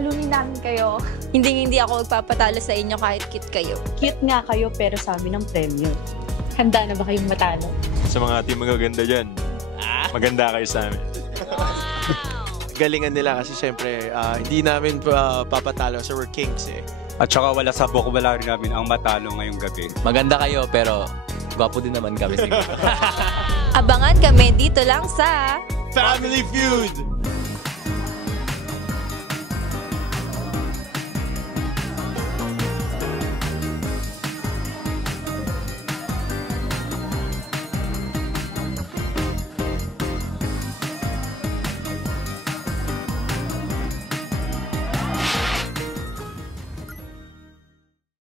Tatalunin namin kayo. Hindi ako magpapatalo sa inyo kahit cute kayo. Cute nga kayo pero sabi ng premyo. Handa na ba kayong matalo? Sa mga team magaganda dyan, maganda kayo sa amin. Galingan nila kasi syempre hindi namin papatalo so we're kings eh. At saka wala sa vocabulary namin ang matalo ngayong gabi. Maganda kayo pero gwapo din naman kami siguro. Abangan kami dito lang sa Family Feud!